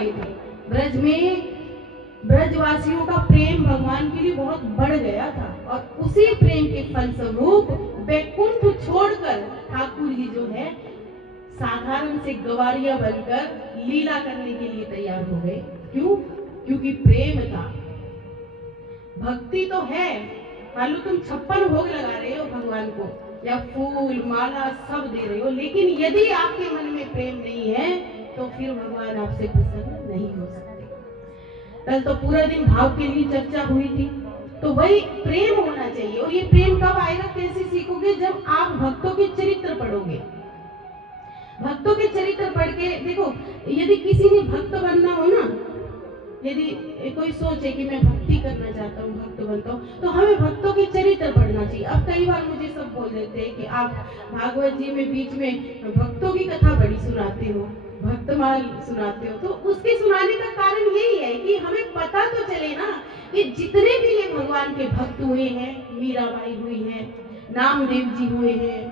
आए थे ब्रज में, ब्रजवासियों का प्रेम भगवान के लिए बहुत बढ़ गया था और उसी प्रेम के फलस्वरूप वैकुंठ छोड़कर ठाकुर जी जो है साधारण से गवारिया बनकर लीला करने के लिए तैयार हो गए। क्यों? क्योंकि प्रेम था। भक्ति तो है, मान लो तुम 56 भोग लगा रहे हो भगवान को या फूल माला सब दे रहे हो, लेकिन यदि आपके मन में प्रेम नहीं है तो फिर भगवान आपसे प्रसन्न नहीं हो सकते। कल तो पूरा दिन भाव के लिए चर्चा हुई थी, तो वही प्रेम होना चाहिए। और ये प्रेम कब आएगा, कैसे सीखोगे? जब आप भक्तों के चरित्र पढ़ोगे। भक्तों के चरित्र पढ़ के देखो, यदि किसी ने भक्त बनना हो ना, यदि कोई सोचे कि मैं भक्ति करना चाहता हूँ, भक्त बनता हूँ, तो हमें भक्तों के चरित्र पढ़ना चाहिए। अब कई बार मुझे सब बोल देते हैं कि आप भागवत जी में बीच में भक्तों की कथा बड़ी सुनाते हो, भक्तमाल सुनाते हो। तो उसके सुनाने का कारण यही है कि हमें पता तो चले ना कि जितने भी ये भगवान के भक्त हुए हैं, मीराबाई हुई है, नामदेव जी हुए हैं,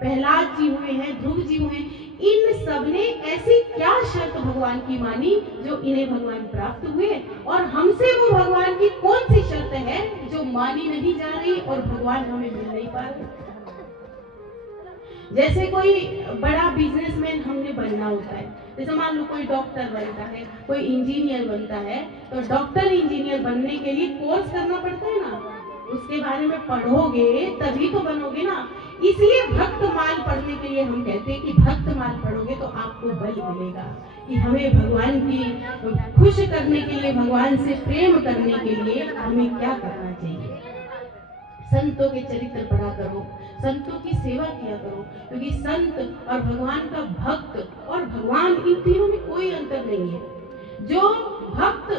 प्रहलाद जी हुए हैं, ध्रुव जी हुए हैं, इन सब ने ऐसी क्या शर्त भगवान की मानी जो इन्हें भगवान प्राप्त हुए, और हमसे वो भगवान की कौन सी शर्त है जो मानी नहीं जा रही और भगवान हमें मिल नहीं पा रहे। जैसे कोई बड़ा बिजनेसमैन हमने बनना होता है, जैसे मान लो कोई डॉक्टर बनता है, कोई इंजीनियर बनता है, तो डॉक्टर इंजीनियर बनने के लिए कोर्स करना पड़ता है ना, उसके बारे में पढ़ोगे तभी तो बनोगे ना। इसलिए भक्तमाल पढ़ने के लिए हम कहते हैं कि भक्तमाल पढ़ोगे तो आपको बल मिलेगा कि हमें भगवान की खुश करने के लिए, भगवान से प्रेम करने के लिए हमें क्या करना चाहिए। संतों के चरित्र पढ़ा करो, संतों की सेवा किया करो, क्योंकि संत और भगवान का भक्त और भगवान, इन तीनों में कोई अंतर नहीं है। जो भक्त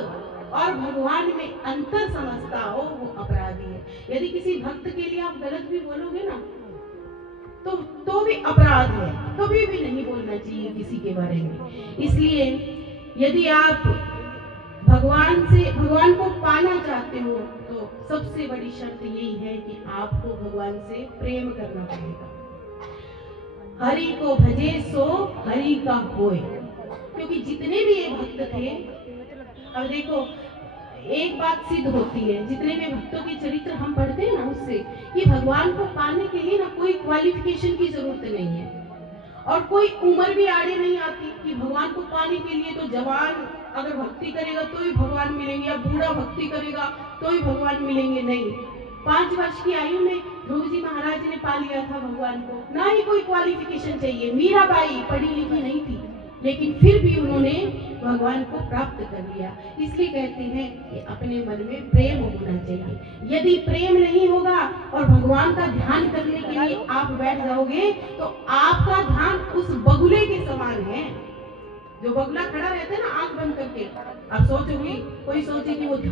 और भगवान में अंतर समझता हो वो अपराधी है। यदि किसी भक्त के लिए आप गलत भी बोलोगे ना तो भी अपराध है, कभी भी नहीं बोलना चाहिए किसी के बारे में। इसलिए यदि आप भगवान को पाना चाहते हो तो सबसे बड़ी शर्त यही है कि आपको भगवान से प्रेम करना पड़ेगा। हरि को भजे सो हरि का होए, क्योंकि जितने भी ये भक्त थे, अब देखो एक बात सिद्ध होती है जितने भी भक्तों के चरित्र हम पढ़ते हैं ना उससे, कि भगवान को पाने के लिए ना कोई क्वालिफिकेशन की जरूरत नहीं है और कोई उम्र भी आड़े नहीं आती कि भगवान को पाने के लिए तो जवान अगर भक्ति करेगा तो ही भगवान मिलेंगे या बूढ़ा भक्ति करेगा तो ही भगवान मिलेंगे। नहीं, 5 वर्ष की आयु में ध्रुव जी महाराज ने पा लिया था भगवान को, ना ही कोई क्वालिफिकेशन चाहिए। मीराबाई पढ़ी लिखी नहीं थी, लेकिन फिर भी उन्होंने भगवान को प्राप्त कर लिया। इसलिए कहते हैं कि अपने मन में प्रेम होना चाहिए। यदि प्रेम नहीं होगा और भगवान का ध्यान करने के लिए आप बैठ जाओगे तो आपका ध्यान उस बगुले के समान है, जो बगुला खड़ा रहता है ना आंख बंद करके। आप सोचोगे, कोई सोचे कि वो